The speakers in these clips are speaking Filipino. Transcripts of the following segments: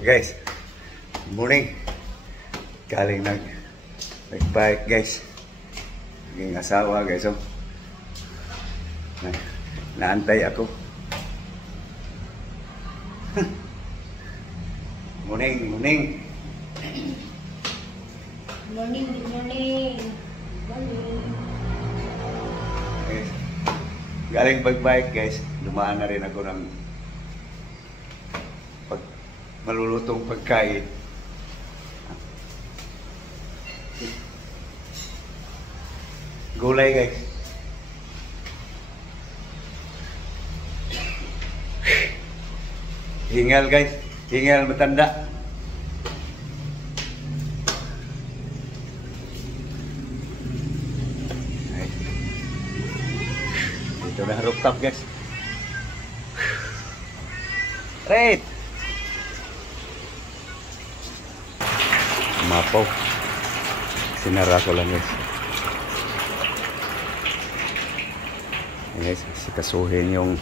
Guys, morning. Galing nag-bike guys. Naging asawa guys. So, naantay ako. Morning. Morning, good morning. Guys, galing pag-bike guys. Dumaan na rin ako ng malulutong pagkain. Gulay guys. Hingal guys. Hingal matanda. Dito na rooftop guys. Right. Mapaw. Sinara ko lang guys. Guys, sikasuhin yung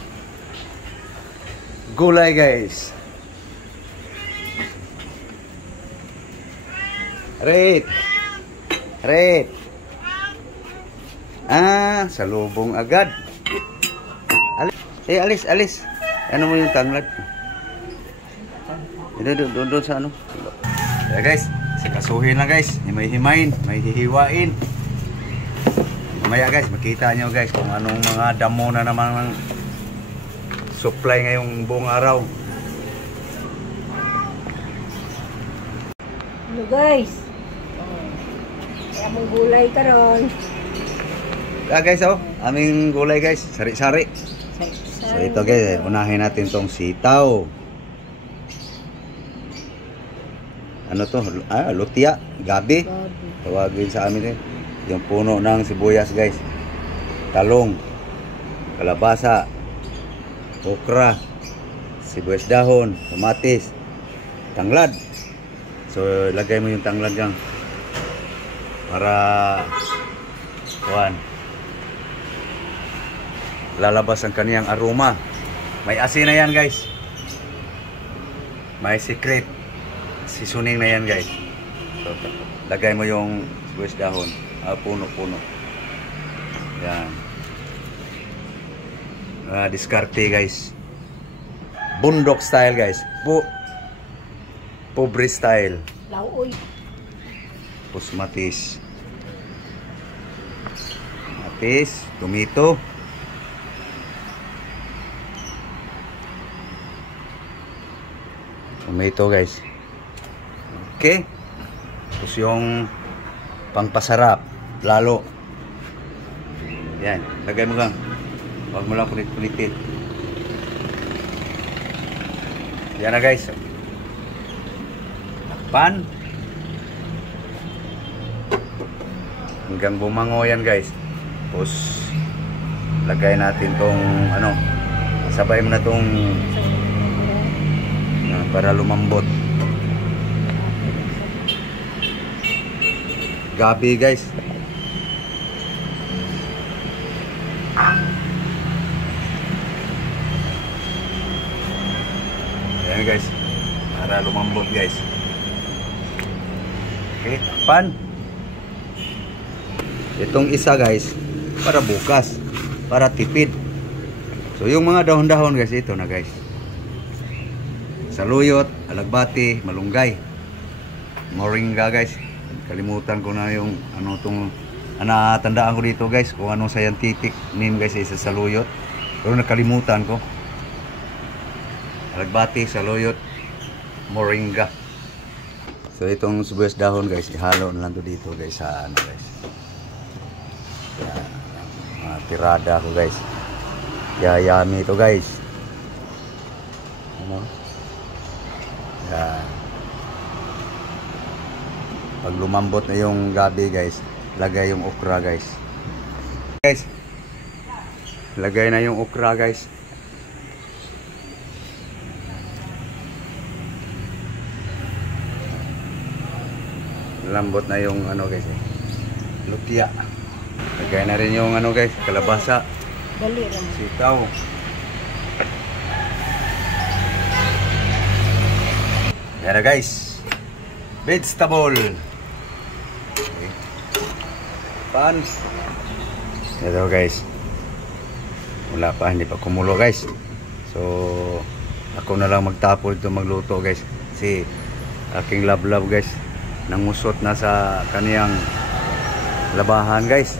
gulay guys. Red. Salubong agad. Alis. Ano mo yung tanglad? Doon sa ano? Yeah, guys, sikasuhin lang guys. May himayin, may hihiwain. Mamaya guys, makita nyo guys kung anong mga damo na naman ng supply ngayong buong araw. Hello guys. Kaya mong gulay karon. Guys, aming gulay guys, sari-sari. So ito guys, unahin natin tong sitaw. Ano to? Lutia, gabi. Tawagin sa amin eh. Yung puno ng sibuyas guys. Talong, kalabasa, okra, sibuyas dahon, kamatis, tanglad. So lagay mo yung tanglad dyan para lalabas ang kaniyang aroma. May asin na yan guys. May secret seasoning na yan guys. So lagay mo yung sibuyas dahon, puno. Yan. Diskarte guys. Bundok style guys. Pobre style. Lauoy. Pusmatis. Matis, tomato. Tomato guys. Okay. Tapos yung pangpasarap, lalo. Yan, lagay mo lang. Huwag mo lang pulit-pulitin. Yan na guys. Takpan. Hanggang bumango yan guys. Tapos lagay natin tong sabay mo na tong para lumambot. Gabi guys. Ayan guys. Para lumambot guys. Okay, takpan. Itong isa guys, para bukas, para tipid. So yung mga dahon-dahon guys, ito na guys. Saluyot, alagbati, malunggay, moringa guys. Kalimutan ko na yung natandaan ko dito guys kung anong scientific name guys sa saluyot. Pero nakalimutan ko. Alagbati, saluyot, moringa. So itong sibuyas dahon guys, ihalo na lang to dito guys sa guys. Yan, mga tirada ko guys. Yayami ito guys. Yan. Pag lumambot na yung gabi guys, lagay yung okra guys. Guys, lagay na yung okra guys. Lambot na yung guys, lutia. Lagay na rin yung guys, kalabasa. Dali lang. Sitaw. Yan na guys. Vegetable. Okay. Pan. Ito guys. Wala pa, hindi pa kumulo guys. So ako na lang magtapol ito magluto guys. Kasi aking love guys nangusot na sa kaniyang labahan guys.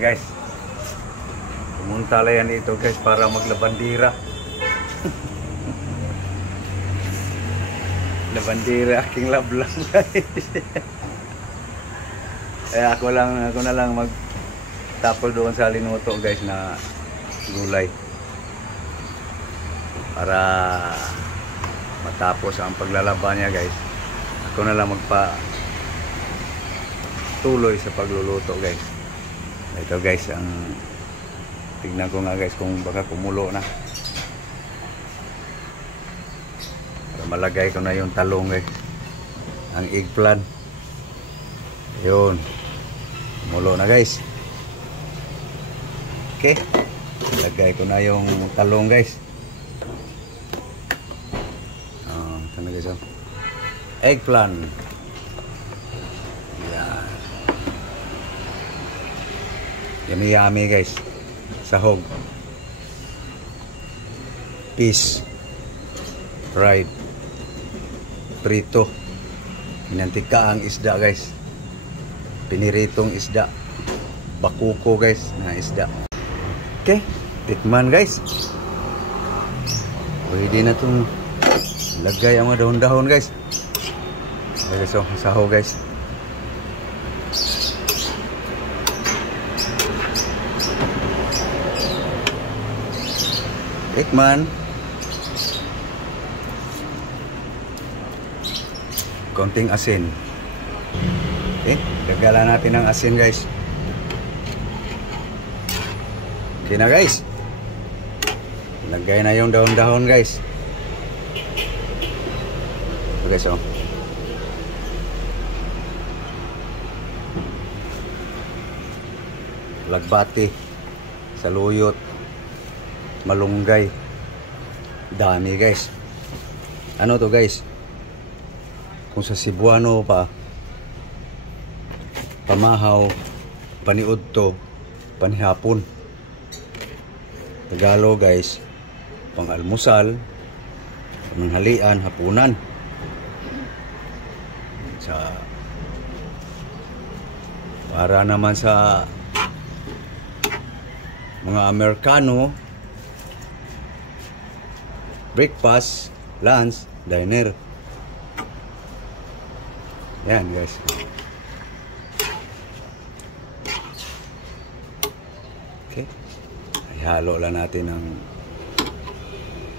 Guys, pumunta lang yan dito guys para maglabandira. Labandira, aking love guys. Ako na lang magtapol doon sa linuto guys na gulay. Para matapos ang paglalaban niya guys. Ako na lang tuloy sa pagluluto guys. Ito guys, ang tignan ko nga guys kung baka kumulo na. Para malagay ko na yung talong guys. Ang eggplant. Yun. Kumulo na guys. Okay. Lagay ko na yung talong guys. Ito na guys. Eggplant. Yummy guys. Sahog. Fish. Fried. Prito. Minantika ang isda guys. Piniritong isda. Bakuko guys na isda. Okay. Tikman guys. Pwede na itong lagay ang mga dahon-dahon guys. Okay, so sahog guys. Tikman. Konting asin. Okay, dagalan natin ng asin guys. Okay na guys. Lagay na yung dahon-dahon guys. Okay, so lagbati, saluyot, malunggay, dami guys. Ano to guys, kung sa Cebuano pa pamahaw, paniudto, panihapon. Tagalog guys, pang almusal, pananghalian, hapunan. Para naman sa mga Amerikano, breakfast, lunch, dinner. Yan guys. Okay. Ihalo lang natin ng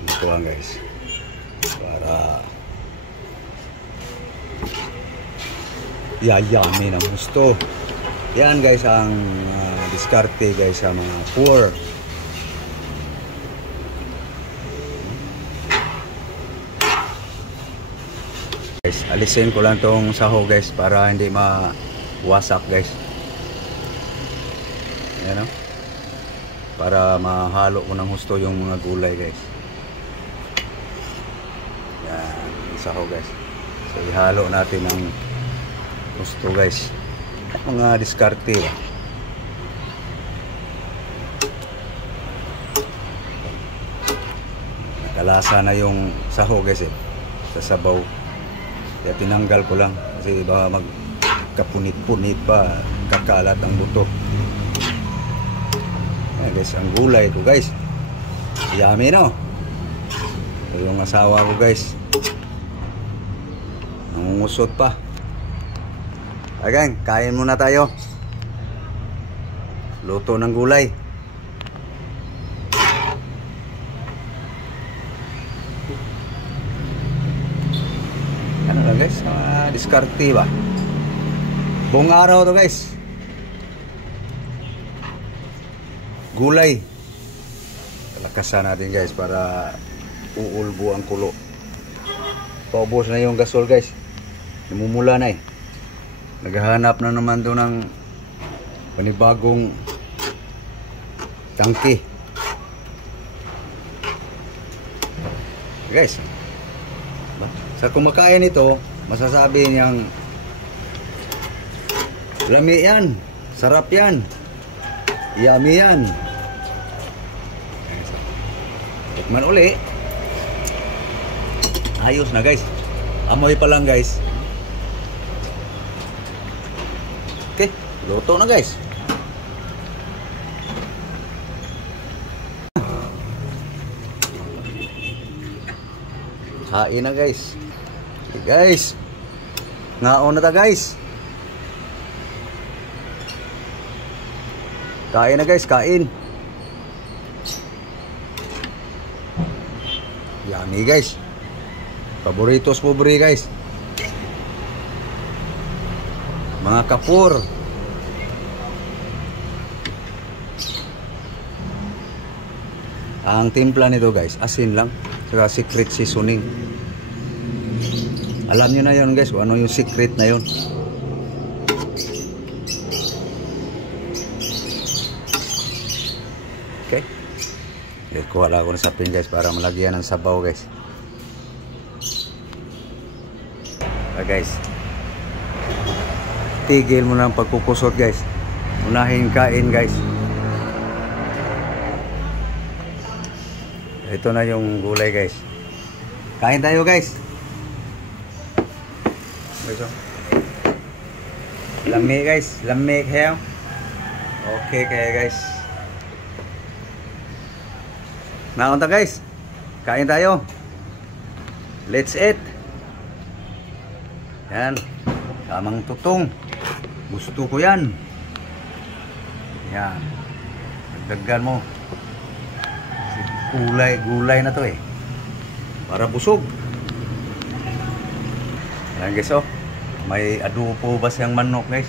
butuan guys. Para yayami ng gusto. Yan guys ang diskarte guys sa mga poor. Guys, alisin ko lang tong sahog guys para hindi mawasak guys. Yan o. Para mahalo ko ng husto yung mga gulay guys. Yan, sahog guys. So ihalo natin ng husto guys. Mga diskarte. Nakalasa na yung sahog guys sa sabaw. Kaya tinanggal ko lang kasi baka magkapunit-punit pa, kakalat ang buto. Ayan guys, ang gulay ko guys. Yummy no. Ito yung asawa ko guys. Nangungusot pa. Again, kain muna tayo. Luto ng gulay. Ano lang guys, diskarte ba? Buong araw to guys. Gulay. Kalakasan natin guys para uulbo ang kulo. Paubos na yung gasol guys. Namumula na eh. Naghahanap na naman doon ng panibagong tangke. Guys, sa kumakain ito, masasabi niyang lami yan, sarap yan, yummy yan. Tikman uli. Ayos na guys. Amoy pa lang guys. Okay, luto na guys. Hain na guys. Okay, guys. Ngaon na ta guys. Kain na guys, kain. Yummy guys. Favoritos pobre guys. Mga kapur. Ang timpla nito guys, asin lang. Saka secret seasoning. Alam nyo na yun guys, ano yung secret na yun. Okay. Kuha lang ako ng sapin guys para malagyan ng sabaw guys. Guys, tigil mo na ang pagkukusot guys. Unahin kain guys. Ito na yung gulay guys. Kain tayo guys. Lami guys, lami kayo. Okay kaya guys. Naunta guys. Kain tayo. Let's eat. Yan. Tamang tutong. Gusto ko yan. Yan. Dagdagan mo. Gulay na to eh. Para busog. Yan guys oh. May adobo ba siyang manok guys?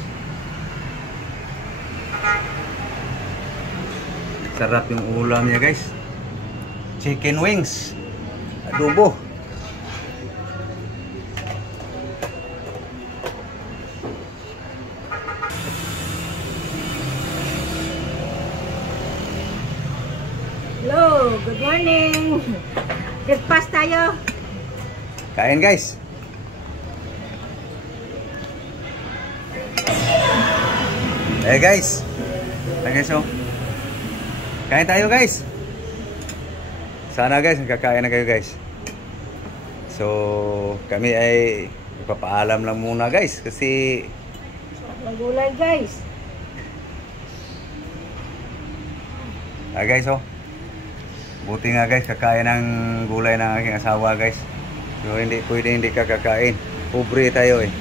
Sarap yung ulam niya guys. Chicken wings. Adobo. Hello, good morning. Breakfast tayo. Kain guys. Guys. Guys oh. Kain tayo guys. Sana guys, nakakain na kayo guys. So, kami ay ipapaalam lang muna guys kasi Magulay guys. guys oh. Buti nga guys, kakain ng gulay ng aking asawa guys. So hindi pwede hindi kakakain. Pobre tayo eh.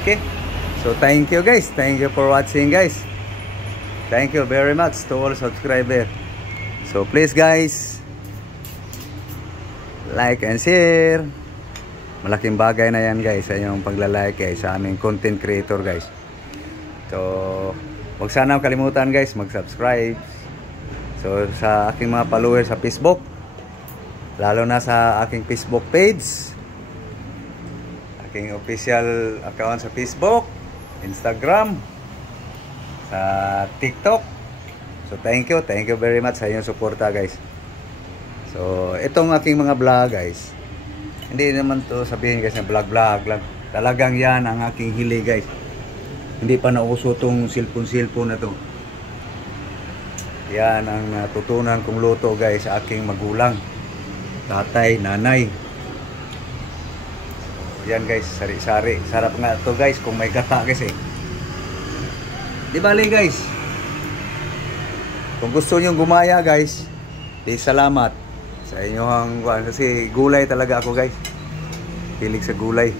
Okay. So thank you guys. Thank you for watching guys. Thank you very much to all subscribers. So please guys, like and share. Malaking bagay na yan guys sa inyong pagla-like guys sa aming content creator guys. So huwag sana kalimutan guys mag-subscribe. So sa aking mga followers sa Facebook, lalo na sa aking Facebook page, aking official account sa Facebook, Instagram, sa TikTok. So thank you very much sa inyong suporta guys. So itong aking mga vlog guys, hindi naman to sabihin guys na vlog lang. Talagang yan ang aking hili guys. Hindi pa nauso tong cellphone na to. Yan ang natutunan kong luto guys sa aking magulang, tatay, nanay. Yan guys, sari-sari. Sarap nga to guys kung may gata guys eh. Di bali guys, kung gusto nyo gumaya guys, di salamat sa inyong kasi gulay talaga ako guys. Hilig sa gulay.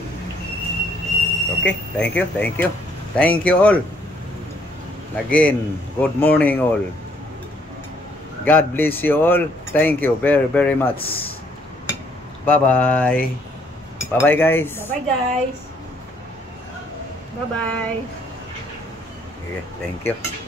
Okay, thank you. Thank you all. Again, good morning all. God bless you all. Thank you very much. Bye-bye. Bye-bye guys. Bye-bye guys. Bye-bye. Okay, thank you.